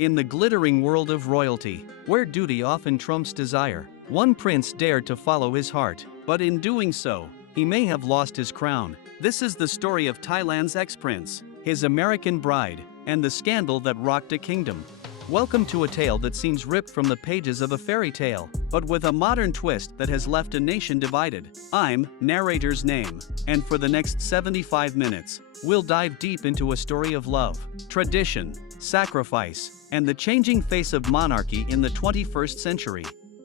In the glittering world of royalty, where duty often trumps desire, one prince dared to follow his heart, but in doing so, he may have lost his crown. This is the story of Thailand's ex-prince, his American bride, and the scandal that rocked a kingdom. Welcome to a tale that seems ripped from the pages of a fairy tale, but with a modern twist that has left a nation divided. I'm narrator's name, and for the next 75 minutes, we'll dive deep into a story of love, tradition, sacrifice, and the changing face of monarchy in the 21st century.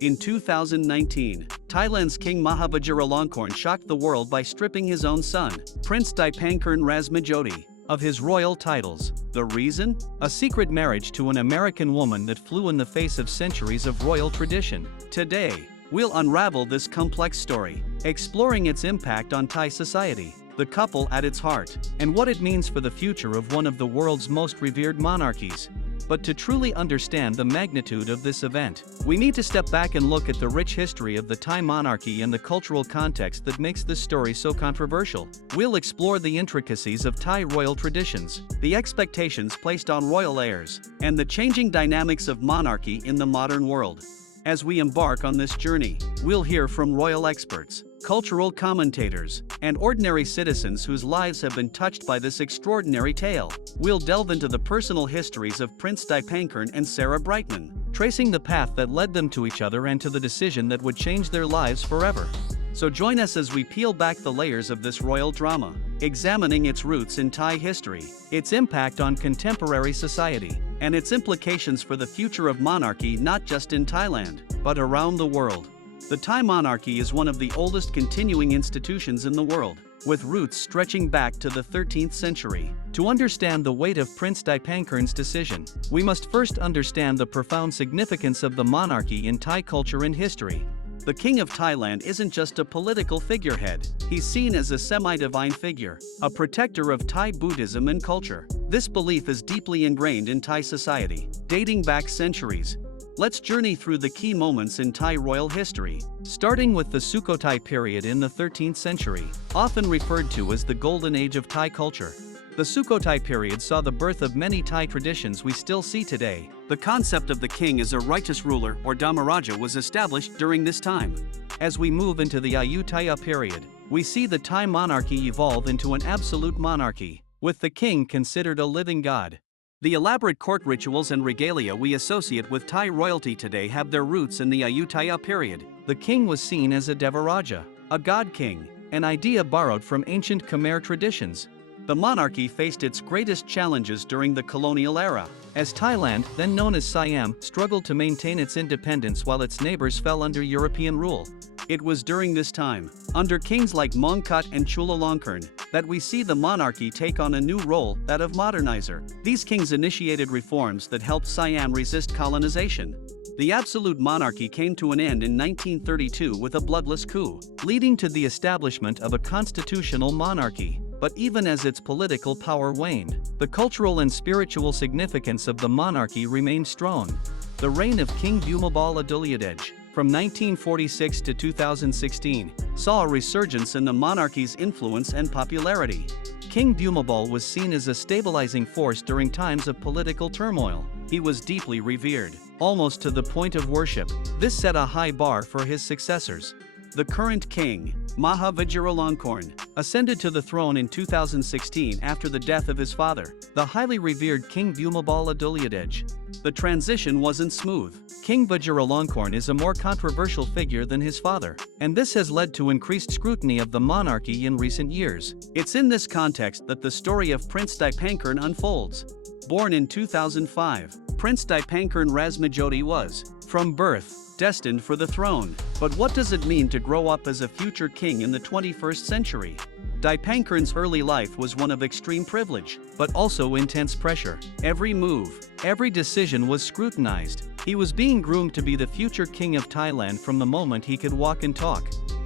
In 2019, Thailand's King Maha Vajiralongkorn shocked the world by stripping his own son, Prince Dipankern Razmajodi, of his royal titles. The reason? A secret marriage to an American woman that flew in the face of centuries of royal tradition. Today, we'll unravel this complex story, exploring its impact on Thai society, the couple at its heart, and what it means for the future of one of the world's most revered monarchies. But to truly understand the magnitude of this event, we need to step back and look at the rich history of the Thai monarchy and the cultural context that makes this story so controversial. We'll explore the intricacies of Thai royal traditions, the expectations placed on royal heirs, and the changing dynamics of monarchy in the modern world. As we embark on this journey, we'll hear from royal experts, cultural commentators, and ordinary citizens whose lives have been touched by this extraordinary tale. We'll delve into the personal histories of Prince Dipankern and Sarah Brightman, tracing the path that led them to each other and to the decision that would change their lives forever. So join us as we peel back the layers of this royal drama, examining its roots in Thai history, its impact on contemporary society, and its implications for the future of monarchy not just in Thailand, but around the world. The Thai monarchy is one of the oldest continuing institutions in the world, with roots stretching back to the 13th century. To understand the weight of Prince Dipankern's decision, we must first understand the profound significance of the monarchy in Thai culture and history. The King of Thailand isn't just a political figurehead, he's seen as a semi-divine figure, a protector of Thai Buddhism and culture. This belief is deeply ingrained in Thai society, dating back centuries. Let's journey through the key moments in Thai royal history, starting with the Sukhothai period in the 13th century, often referred to as the Golden Age of Thai culture. The Sukhothai period saw the birth of many Thai traditions we still see today. The concept of the king as a righteous ruler or Dhamaraja was established during this time. As we move into the Ayutthaya period, we see the Thai monarchy evolve into an absolute monarchy, with the king considered a living god. The elaborate court rituals and regalia we associate with Thai royalty today have their roots in the Ayutthaya period. The king was seen as a Devaraja, a god king, an idea borrowed from ancient Khmer traditions. The monarchy faced its greatest challenges during the colonial era, as Thailand, then known as Siam, struggled to maintain its independence while its neighbors fell under European rule. It was during this time, under kings like Mongkut and Chulalongkorn, that we see the monarchy take on a new role, that of modernizer. These kings initiated reforms that helped Siam resist colonization. The absolute monarchy came to an end in 1932 with a bloodless coup, leading to the establishment of a constitutional monarchy. But even as its political power waned, the cultural and spiritual significance of the monarchy remained strong. The reign of King Bhumibol Adulyadej, from 1946 to 2016, saw a resurgence in the monarchy's influence and popularity. King Bhumibol was seen as a stabilizing force during times of political turmoil. He was deeply revered, almost to the point of worship. This set a high bar for his successors. The current king, Maha Vajiralongkorn, ascended to the throne in 2016 after the death of his father, the highly revered King Bhumibol Adulyadej. The transition wasn't smooth. King Vajiralongkorn is a more controversial figure than his father, and this has led to increased scrutiny of the monarchy in recent years. It's in this context that the story of Prince Dipankern unfolds. Born in 2005, Prince Dipankern Razmajodi was, from birth, destined for the throne. But what does it mean to grow up as a future king in the 21st century? Dipankern's early life was one of extreme privilege, but also intense pressure. Every move, every decision was scrutinized. He was being groomed to be the future king of Thailand from the moment he could walk and talk.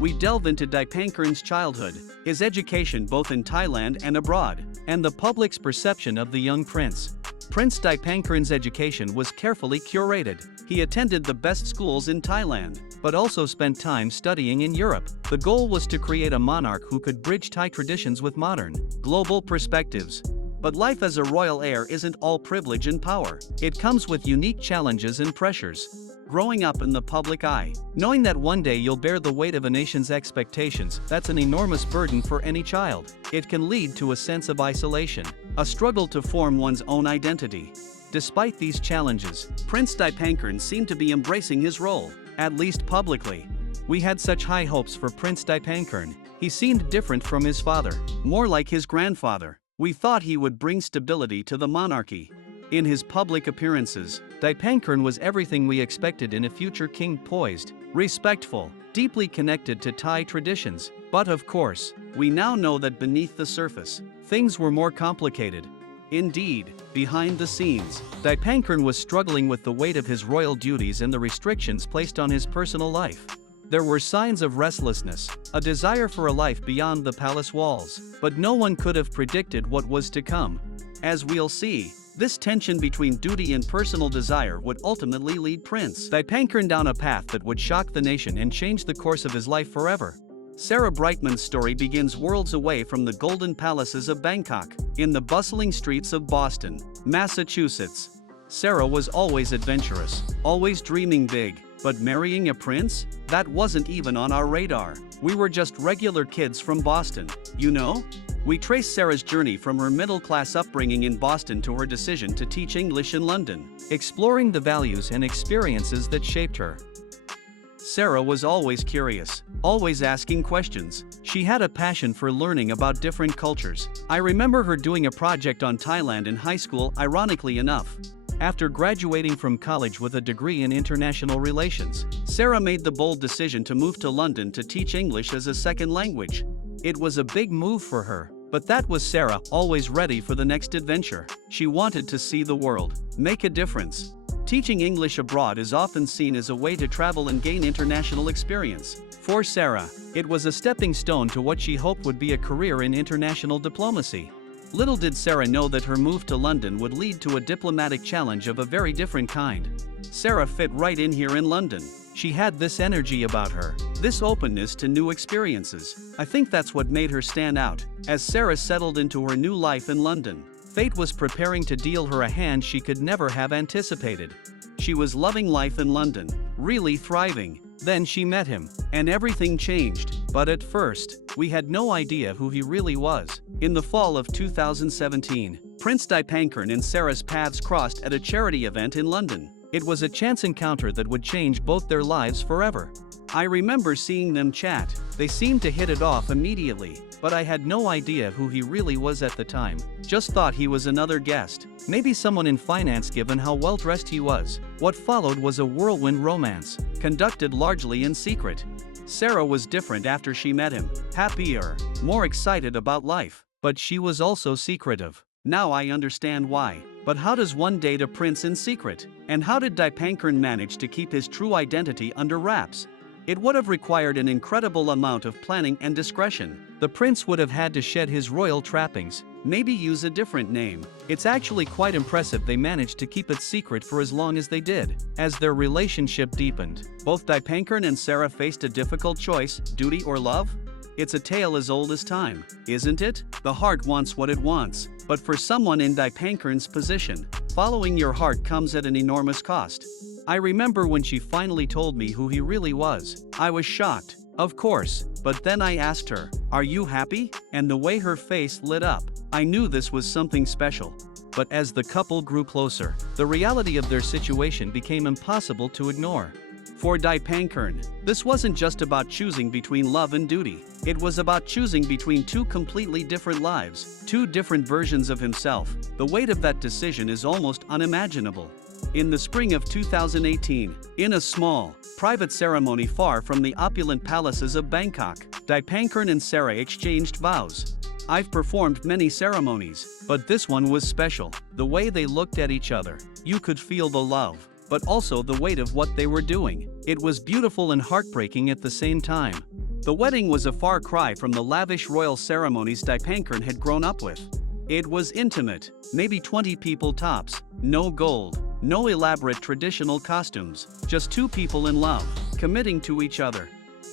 We delve into Dipankern's childhood, his education both in Thailand and abroad, and the public's perception of the young prince. Prince Dipankern's education was carefully curated. He attended the best schools in Thailand, but also spent time studying in Europe. The goal was to create a monarch who could bridge Thai traditions with modern, global perspectives. But life as a royal heir isn't all privilege and power. It comes with unique challenges and pressures. Growing up in the public eye, knowing that one day you'll bear the weight of a nation's expectations, that's an enormous burden for any child. It can lead to a sense of isolation, a struggle to form one's own identity. Despite these challenges, Prince Dipankern seemed to be embracing his role, at least publicly. We had such high hopes for Prince Dipankern. He seemed different from his father, more like his grandfather. We thought he would bring stability to the monarchy. In his public appearances, Dipankern was everything we expected in a future king: poised, respectful, deeply connected to Thai traditions. But of course, we now know that beneath the surface, things were more complicated. Indeed, behind the scenes, Dipankern was struggling with the weight of his royal duties and the restrictions placed on his personal life. There were signs of restlessness, a desire for a life beyond the palace walls, but no one could have predicted what was to come. As we'll see, this tension between duty and personal desire would ultimately lead Prince Dipankern down a path that would shock the nation and change the course of his life forever. Sarah Brightman's story begins worlds away from the golden palaces of Bangkok, in the bustling streets of Boston, Massachusetts. Sarah was always adventurous, always dreaming big, but marrying a prince? That wasn't even on our radar. We were just regular kids from Boston, you know? We trace Sarah's journey from her middle-class upbringing in Boston to her decision to teach English in London, exploring the values and experiences that shaped her. Sarah was always curious, always asking questions. She had a passion for learning about different cultures. I remember her doing a project on Thailand in high school, ironically enough. After graduating from college with a degree in international relations, Sarah made the bold decision to move to London to teach English as a second language. It was a big move for her, but that was Sarah, always ready for the next adventure. She wanted to see the world, make a difference. Teaching English abroad is often seen as a way to travel and gain international experience. For Sarah, it was a stepping stone to what she hoped would be a career in international diplomacy. Little did Sarah know that her move to London would lead to a diplomatic challenge of a very different kind. Sarah fit right in here in London. She had this energy about her, this openness to new experiences. I think that's what made her stand out. As Sarah settled into her new life in London, fate was preparing to deal her a hand she could never have anticipated. She was loving life in London, really thriving. Then she met him, and everything changed. But at first, we had no idea who he really was. In the fall of 2017, Prince Dipankern and Sarah's paths crossed at a charity event in London. It was a chance encounter that would change both their lives forever. I remember seeing them chat. They seemed to hit it off immediately, but I had no idea who he really was at the time. Just thought he was another guest, maybe someone in finance given how well dressed he was. What followed was a whirlwind romance, conducted largely in secret. Sarah was different after she met him, happier, more excited about life, but she was also secretive. Now I understand why. But how does one date a prince in secret? And how did Dipankern manage to keep his true identity under wraps? It would have required an incredible amount of planning and discretion. The prince would have had to shed his royal trappings, maybe use a different name. It's actually quite impressive they managed to keep it secret for as long as they did. As their relationship deepened, both Dipankern and Sarah faced a difficult choice: duty or love? It's a tale as old as time, isn't it? The heart wants what it wants. But for someone in Dipankern's position, following your heart comes at an enormous cost. I remember when she finally told me who he really was. I was shocked, of course, but then I asked her, "Are you happy?" And the way her face lit up, I knew this was something special. But as the couple grew closer, the reality of their situation became impossible to ignore. For Dipankern, this wasn't just about choosing between love and duty. It was about choosing between two completely different lives, two different versions of himself. The weight of that decision is almost unimaginable. In the spring of 2018, in a small, private ceremony far from the opulent palaces of Bangkok, Dipankern and Sarah exchanged vows. I've performed many ceremonies, but this one was special. The way they looked at each other, you could feel the love, but also the weight of what they were doing. It was beautiful and heartbreaking at the same time. The wedding was a far cry from the lavish royal ceremonies Dipankern had grown up with. It was intimate, maybe 20 people tops, no gold, no elaborate traditional costumes, just two people in love, committing to each other.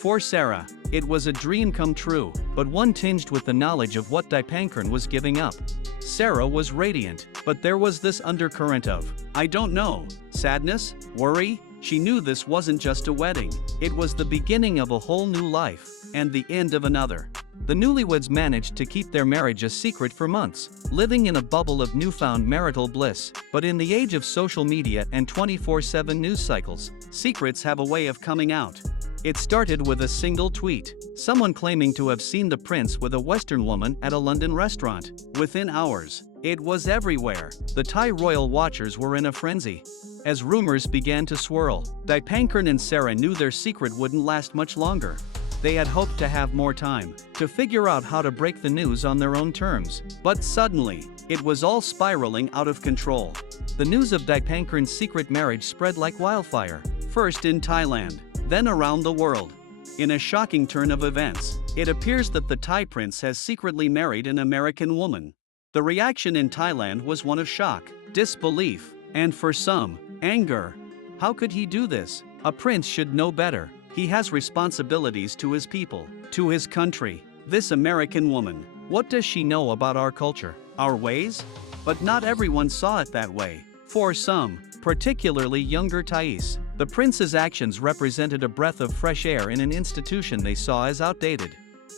For Sarah, it was a dream come true, but one tinged with the knowledge of what Dipankern was giving up. Sarah was radiant, but there was this undercurrent of, I don't know, sadness, worry. She knew this wasn't just a wedding, it was the beginning of a whole new life, and the end of another. The newlyweds managed to keep their marriage a secret for months, living in a bubble of newfound marital bliss. But in the age of social media and 24/7 news cycles, secrets have a way of coming out. It started with a single tweet, someone claiming to have seen the prince with a Western woman at a London restaurant. Within hours, it was everywhere. The Thai royal watchers were in a frenzy. As rumors began to swirl, Dipankar and Sarah knew their secret wouldn't last much longer. They had hoped to have more time to figure out how to break the news on their own terms. But suddenly, it was all spiraling out of control. The news of Dipankar's secret marriage spread like wildfire, first in Thailand, then around the world. In a shocking turn of events, it appears that the Thai prince has secretly married an American woman. The reaction in Thailand was one of shock, disbelief, and for some, anger. How could he do this? A prince should know better. He has responsibilities to his people, to his country. This American woman, what does she know about our culture, our ways? But not everyone saw it that way. For some, particularly younger Thais, the prince's actions represented a breath of fresh air in an institution they saw as outdated.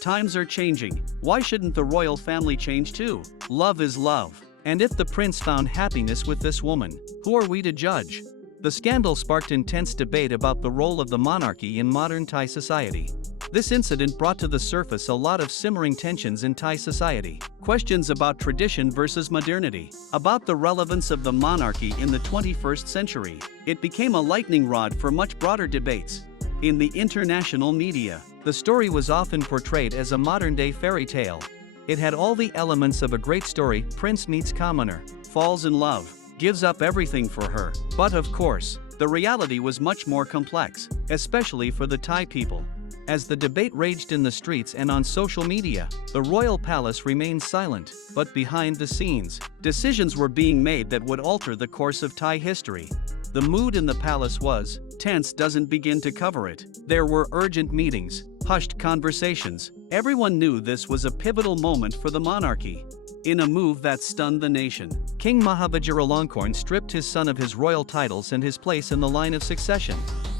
Times are changing. Why shouldn't the royal family change too? Love is love. And if the prince found happiness with this woman, who are we to judge? The scandal sparked intense debate about the role of the monarchy in modern Thai society. This incident brought to the surface a lot of simmering tensions in Thai society. Questions about tradition versus modernity, about the relevance of the monarchy in the 21st century. It became a lightning rod for much broader debates. In the international media, the story was often portrayed as a modern-day fairy tale. It had all the elements of a great story: prince meets commoner, falls in love, gives up everything for her. But of course, the reality was much more complex, especially for the Thai people. As the debate raged in the streets and on social media, the royal palace remained silent, but behind the scenes, decisions were being made that would alter the course of Thai history. The mood in the palace was tense. Doesn't begin to cover it. There were urgent meetings, hushed conversations. Everyone knew this was a pivotal moment for the monarchy. In a move that stunned the nation, King Mahavajiralongkorn stripped his son of his royal titles and his place in the line of succession.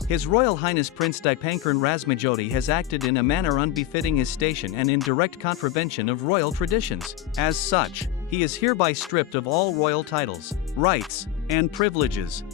His Royal Highness Prince Dipankar Rasmajoti has acted in a manner unbefitting his station and in direct contravention of royal traditions. As such, he is hereby stripped of all royal titles, rights, and privileges.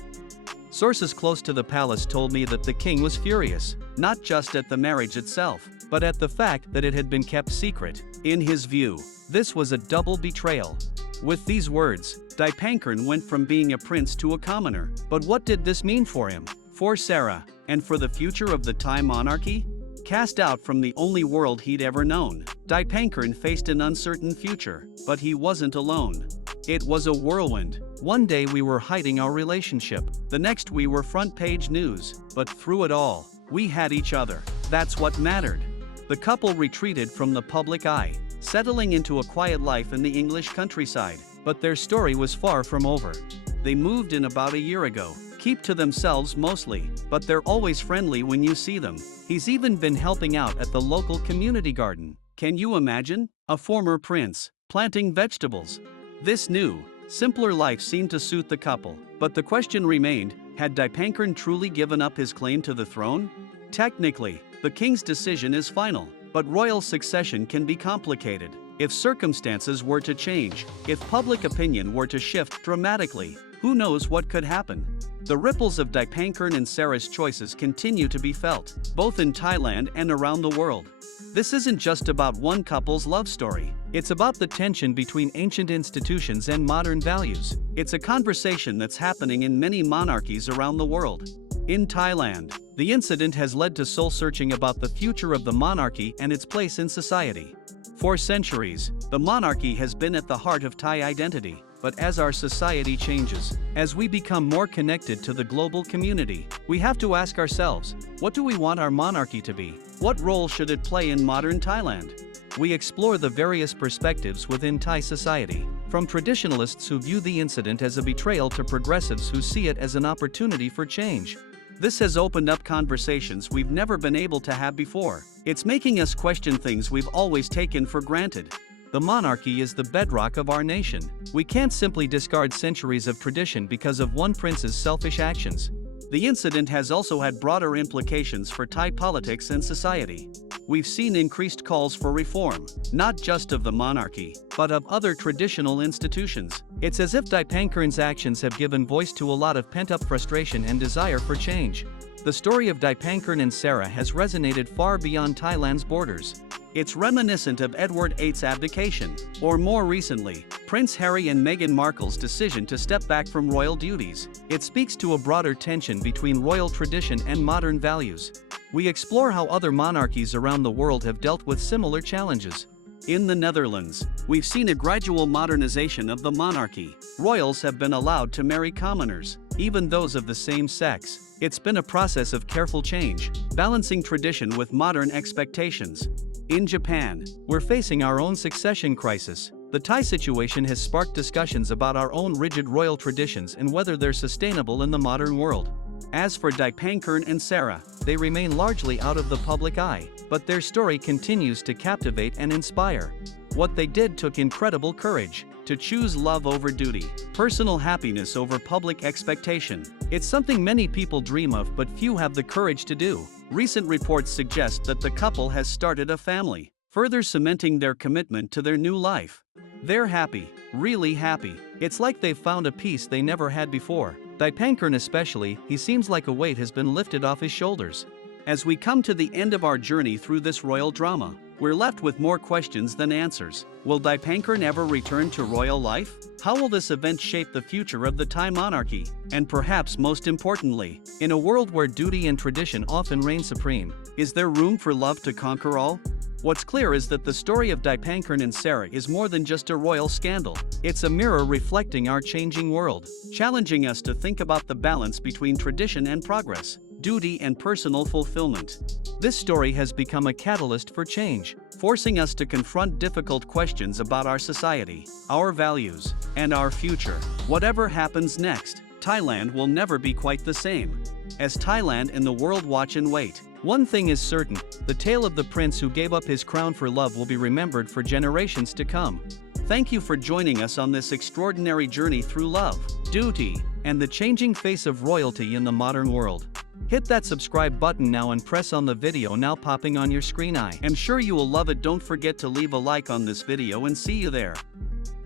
Sources close to the palace told me that the king was furious, not just at the marriage itself, but at the fact that it had been kept secret. In his view, this was a double betrayal. With these words, Dipankar went from being a prince to a commoner. But what did this mean for him, for Sarah, and for the future of the Thai monarchy? Cast out from the only world he'd ever known, Dipankar faced an uncertain future. But he wasn't alone. It was a whirlwind. One day we were hiding our relationship, the next we were front-page news. But through it all, we had each other. That's what mattered. The couple retreated from the public eye, settling into a quiet life in the English countryside. But their story was far from over. They moved in about a year ago, keep to themselves mostly, but they're always friendly when you see them. He's even been helping out at the local community garden. Can you imagine? A former prince, planting vegetables. This new, simpler life seemed to suit the couple. But the question remained, had Dipankar truly given up his claim to the throne? Technically, the king's decision is final, but royal succession can be complicated. If circumstances were to change, if public opinion were to shift dramatically, who knows what could happen? The ripples of Dipankar and Sarah's choices continue to be felt, both in Thailand and around the world. This isn't just about one couple's love story. It's about the tension between ancient institutions and modern values. It's a conversation that's happening in many monarchies around the world. In Thailand, the incident has led to soul-searching about the future of the monarchy and its place in society. For centuries, the monarchy has been at the heart of Thai identity. But as our society changes, as we become more connected to the global community, we have to ask ourselves, what do we want our monarchy to be? What role should it play in modern Thailand? We explore the various perspectives within Thai society, from traditionalists who view the incident as a betrayal to progressives who see it as an opportunity for change. This has opened up conversations we've never been able to have before. It's making us question things we've always taken for granted. The monarchy is the bedrock of our nation. We can't simply discard centuries of tradition because of one prince's selfish actions. The incident has also had broader implications for Thai politics and society. We've seen increased calls for reform, not just of the monarchy, but of other traditional institutions. It's as if Dipankern's actions have given voice to a lot of pent-up frustration and desire for change. The story of Dipankern and Sarah has resonated far beyond Thailand's borders. It's reminiscent of Edward VIII's abdication, or more recently, Prince Harry and Meghan Markle's decision to step back from royal duties. It speaks to a broader tension between royal tradition and modern values. We explore how other monarchies around the world have dealt with similar challenges. In the Netherlands, we've seen a gradual modernization of the monarchy. Royals have been allowed to marry commoners, even those of the same sex. It's been a process of careful change, balancing tradition with modern expectations. In Japan, we're facing our own succession crisis. The Thai situation has sparked discussions about our own rigid royal traditions and whether they're sustainable in the modern world. As for Dipankern and Sarah, they remain largely out of the public eye, but their story continues to captivate and inspire. What they did took incredible courage. To choose love over duty, personal happiness over public expectation. It's something many people dream of but few have the courage to do. Recent reports suggest that the couple has started a family, further cementing their commitment to their new life. They're happy, really happy. It's like they've found a peace they never had before. Dipankern especially, he seems like a weight has been lifted off his shoulders. As we come to the end of our journey through this royal drama, we're left with more questions than answers. Will Dipankern ever return to royal life? How will this event shape the future of the Thai monarchy? And perhaps most importantly, in a world where duty and tradition often reign supreme, is there room for love to conquer all? What's clear is that the story of Dipankern and Sarah is more than just a royal scandal. It's a mirror reflecting our changing world, challenging us to think about the balance between tradition and progress, duty and personal fulfillment. This story has become a catalyst for change, forcing us to confront difficult questions about our society, our values, and our future. Whatever happens next, Thailand will never be quite the same. As Thailand and the world watch and wait, one thing is certain: the tale of the prince who gave up his crown for love will be remembered for generations to come. Thank you for joining us on this extraordinary journey through love, duty, and the changing face of royalty in the modern world. Hit that subscribe button now and press on the video now popping on your screen. I'm sure you will love it. Don't forget to leave a like on this video and see you there.